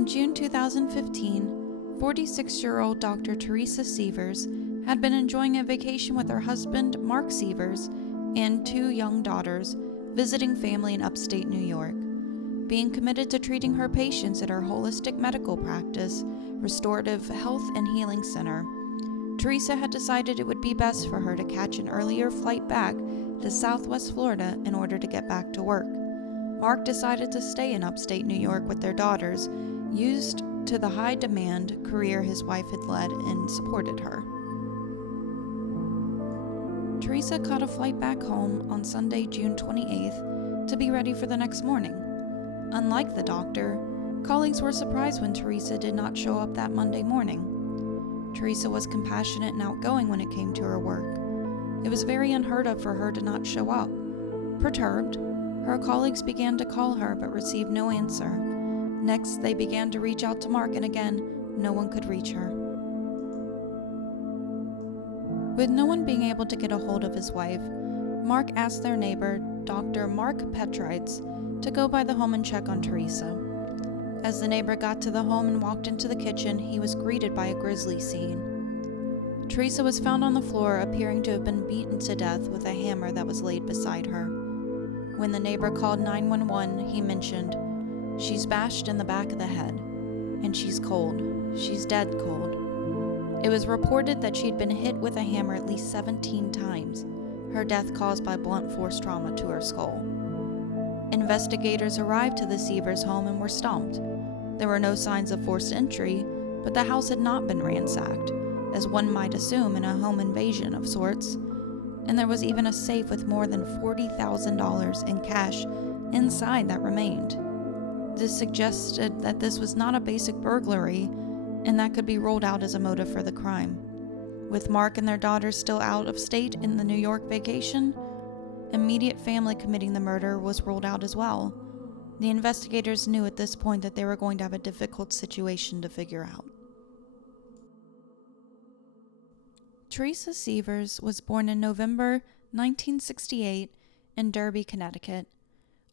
In June 2015, 46-year-old Dr. Teresa Sievers had been enjoying a vacation with her husband, Mark Sievers, and 2 young daughters, visiting family in upstate New York. Being committed to treating her patients at her holistic medical practice, Restorative Health and Healing Center, Teresa had decided it would be best for her to catch an earlier flight back to Southwest Florida in order to get back to work. Mark decided to stay in upstate New York with their daughters, used to the high-demand career his wife had led and supported her. Teresa caught a flight back home on Sunday, June 28th, to be ready for the next morning. Unlike the doctor, colleagues were surprised when Teresa did not show up that Monday morning. Teresa was compassionate and outgoing when it came to her work. It was very unheard of for her to not show up. Perturbed, her colleagues began to call her but received no answer. Next, they began to reach out to Mark, and again, no one could reach her. With no one being able to get a hold of his wife, Mark asked their neighbor, Dr. Mark Petrites, to go by the home and check on Teresa. As the neighbor got to the home and walked into the kitchen, he was greeted by a grisly scene. Teresa was found on the floor, appearing to have been beaten to death with a hammer that was laid beside her. When the neighbor called 911, he mentioned, "She's bashed in the back of the head, and she's cold. She's dead cold." It was reported that she'd been hit with a hammer at least 17 times, her death caused by blunt force trauma to her skull. Investigators arrived to the Sievers home and were stumped. There were no signs of forced entry, but the house had not been ransacked, as one might assume in a home invasion of sorts, and there was even a safe with more than $40,000 in cash inside that remained. This suggested that this was not a basic burglary, and that could be ruled out as a motive for the crime. With Mark and their daughters still out of state in the New York vacation, immediate family committing the murder was ruled out as well. The investigators knew at this point that they were going to have a difficult situation to figure out. Teresa Sievers was born in November 1968 in Derby, Connecticut.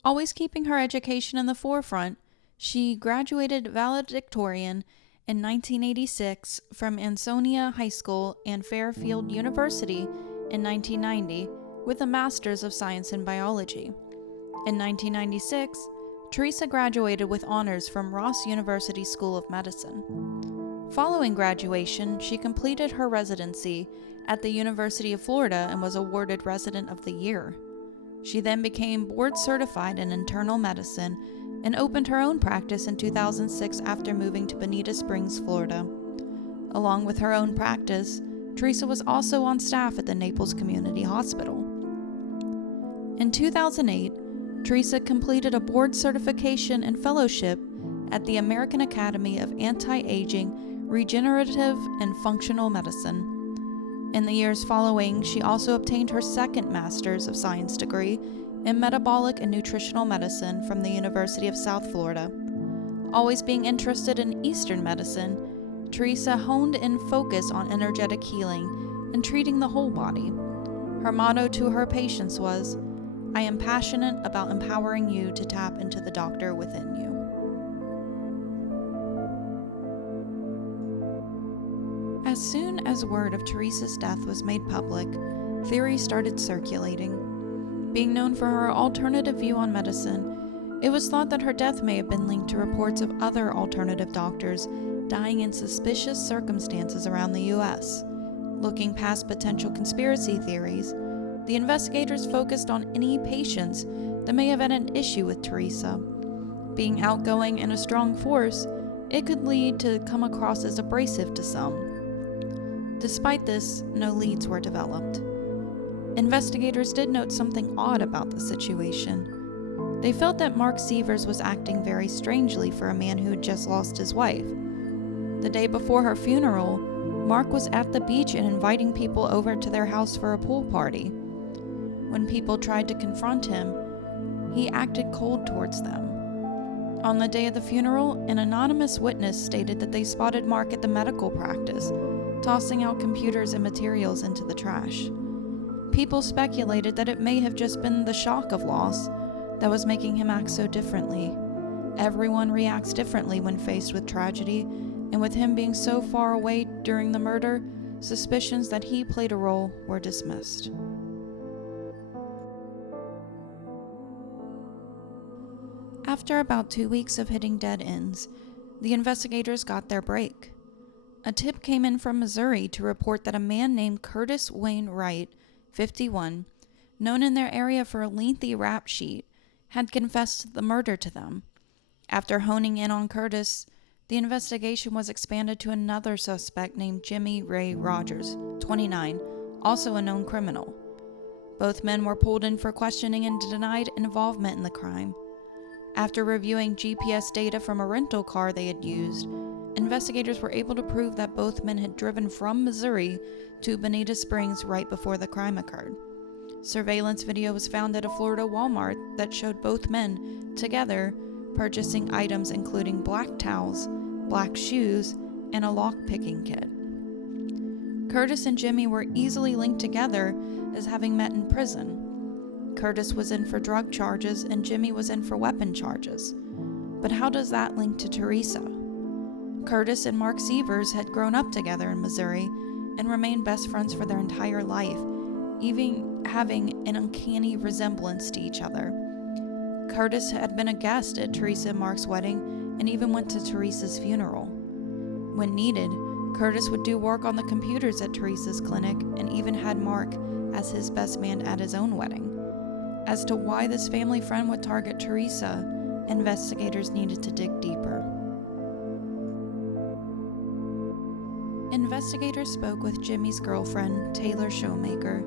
Always keeping her education in the forefront, she graduated valedictorian in 1986 from Ansonia High School and Fairfield University in 1990 with a Master's of Science in Biology. In 1996, Teresa graduated with honors from Ross University School of Medicine. Following graduation, she completed her residency at the University of Florida and was awarded Resident of the Year. She then became board certified in internal medicine and opened her own practice in 2006 after moving to Bonita Springs, Florida. Along with her own practice, Teresa was also on staff at the Naples Community Hospital. In 2008, Teresa completed a board certification and fellowship at the American Academy of Anti-Aging, Regenerative, and Functional Medicine. In the years following, she also obtained her second Master's of Science degree in Metabolic and Nutritional Medicine from the University of South Florida. Always being interested in Eastern medicine, Teresa honed in focus on energetic healing and treating the whole body. Her motto to her patients was, "I am passionate about empowering you to tap into the doctor within you." As soon as word of Teresa's death was made public, theories started circulating. Being known for her alternative view on medicine, it was thought that her death may have been linked to reports of other alternative doctors dying in suspicious circumstances around the U.S. Looking past potential conspiracy theories, the investigators focused on any patients that may have had an issue with Teresa. Being outgoing and a strong force, it could lead to come across as abrasive to some. Despite this, no leads were developed. Investigators did note something odd about the situation. They felt that Mark Sievers was acting very strangely for a man who had just lost his wife. The day before her funeral, Mark was at the beach and inviting people over to their house for a pool party. When people tried to confront him, he acted cold towards them. On the day of the funeral, an anonymous witness stated that they spotted Mark at the medical practice, tossing out computers and materials into the trash. People speculated that it may have just been the shock of loss that was making him act so differently. Everyone reacts differently when faced with tragedy, and with him being so far away during the murder, suspicions that he played a role were dismissed. After about 2 weeks of hitting dead ends, the investigators got their break. A tip came in from Missouri to report that a man named Curtis Wayne Wright, 51, known in their area for a lengthy rap sheet, had confessed the murder to them. After honing in on Curtis, the investigation was expanded to another suspect named Jimmy Ray Rogers, 29, also a known criminal. Both men were pulled in for questioning and denied involvement in the crime. After reviewing GPS data from a rental car they had used, investigators were able to prove that both men had driven from Missouri to Bonita Springs right before the crime occurred. Surveillance video was found at a Florida Walmart that showed both men together purchasing items including black towels, black shoes, and a lock-picking kit. Curtis and Jimmy were easily linked together as having met in prison. Curtis was in for drug charges and Jimmy was in for weapon charges. But how does that link to Teresa? Curtis and Mark Sievers had grown up together in Missouri and remained best friends for their entire life, even having an uncanny resemblance to each other. Curtis had been a guest at Teresa and Mark's wedding and even went to Teresa's funeral. When needed, Curtis would do work on the computers at Teresa's clinic and even had Mark as his best man at his own wedding. As to why this family friend would target Teresa, investigators needed to dig deeper. Investigators spoke with Jimmy's girlfriend, Taylor Showmaker,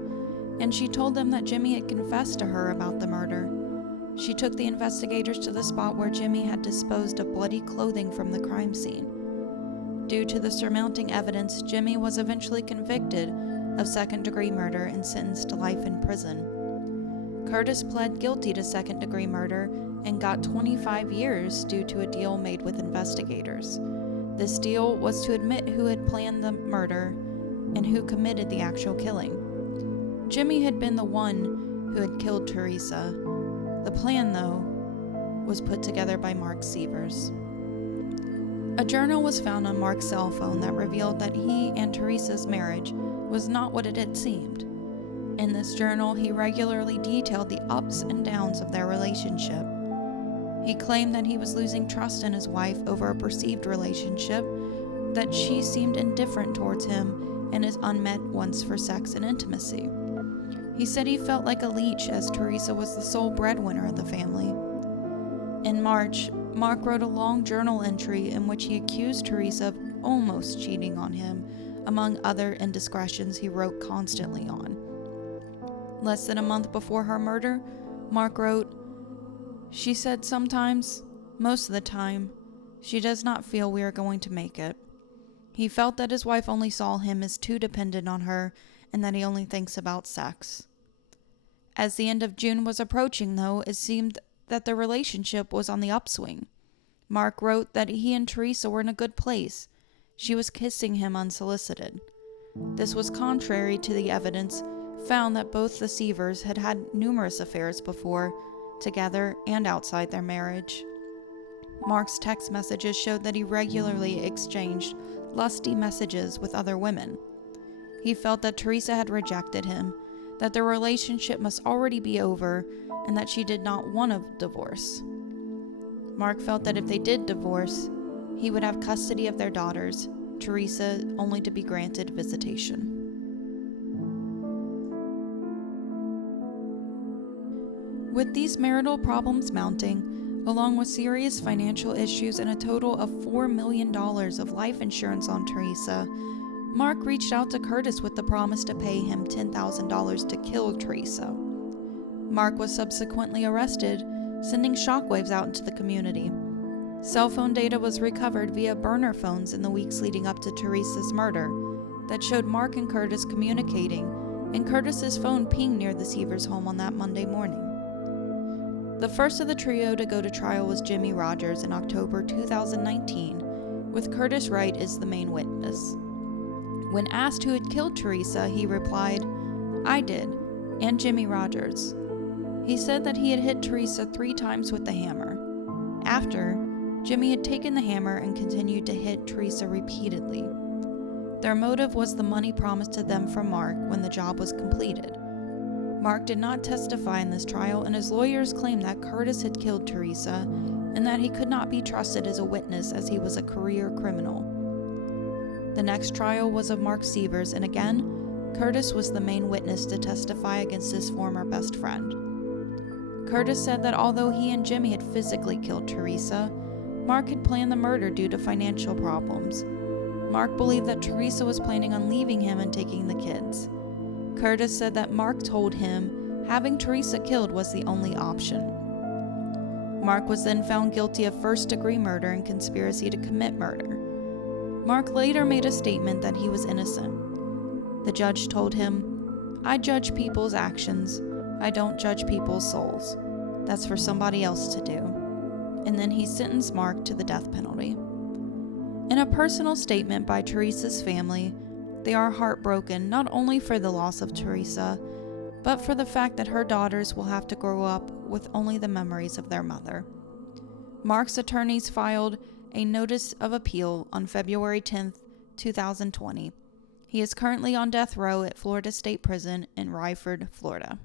and she told them that Jimmy had confessed to her about the murder. She took the investigators to the spot where Jimmy had disposed of bloody clothing from the crime scene. Due to the surmounting evidence, Jimmy was eventually convicted of second-degree murder and sentenced to life in prison. Curtis pled guilty to second-degree murder and got 25 years due to a deal made with investigators. This deal was to admit who had planned the murder and who committed the actual killing. Jimmy had been the one who had killed Teresa. The plan, though, was put together by Mark Sievers. A journal was found on Mark's cell phone that revealed that he and Teresa's marriage was not what it had seemed. In this journal, he regularly detailed the ups and downs of their relationship. He claimed that he was losing trust in his wife over a perceived relationship, that she seemed indifferent towards him and his unmet wants for sex and intimacy. He said he felt like a leech as Teresa was the sole breadwinner of the family. In March, Mark wrote a long journal entry in which he accused Teresa of almost cheating on him, among other indiscretions he wrote constantly on. Less than a month before her murder, Mark wrote, "She said sometimes, most of the time, she does not feel we are going to make it." He felt that his wife only saw him as too dependent on her and that he only thinks about sex. As the end of June was approaching, though, it seemed that the relationship was on the upswing. Mark wrote that he and Teresa were in a good place. She was kissing him unsolicited. This was contrary to the evidence found that both the Sievers had had numerous affairs before, together and outside their marriage. Mark's text messages showed that he regularly exchanged lusty messages with other women. He felt that Teresa had rejected him, that their relationship must already be over, and that she did not want a divorce. Mark felt that if they did divorce, he would have custody of their daughters, Teresa only to be granted visitation. With these marital problems mounting, along with serious financial issues and a total of $4 million of life insurance on Teresa, Mark reached out to Curtis with the promise to pay him $10,000 to kill Teresa. Mark was subsequently arrested, sending shockwaves out into the community. Cell phone data was recovered via burner phones in the weeks leading up to Teresa's murder that showed Mark and Curtis communicating, and Curtis's phone pinged near the Sievers' home on that Monday morning. The first of the trio to go to trial was Jimmy Rogers in October 2019, with Curtis Wright as the main witness. When asked who had killed Teresa, he replied, "I did, and Jimmy Rogers." He said that he had hit Teresa 3 times with the hammer. After, Jimmy had taken the hammer and continued to hit Teresa repeatedly. Their motive was the money promised to them from Mark when the job was completed. Mark did not testify in this trial, and his lawyers claimed that Curtis had killed Teresa and that he could not be trusted as a witness as he was a career criminal. The next trial was of Mark Sievers, and again, Curtis was the main witness to testify against his former best friend. Curtis said that although he and Jimmy had physically killed Teresa, Mark had planned the murder due to financial problems. Mark believed that Teresa was planning on leaving him and taking the kids. Curtis said that Mark told him having Teresa killed was the only option. Mark was then found guilty of first-degree murder and conspiracy to commit murder. Mark later made a statement that he was innocent. The judge told him, "I judge people's actions. I don't judge people's souls. That's for somebody else to do." And then he sentenced Mark to the death penalty. In a personal statement by Teresa's family, they are heartbroken not only for the loss of Teresa, but for the fact that her daughters will have to grow up with only the memories of their mother. Mark's attorneys filed a notice of appeal on February 10, 2020. He is currently on death row at Florida State Prison in Ryford, Florida.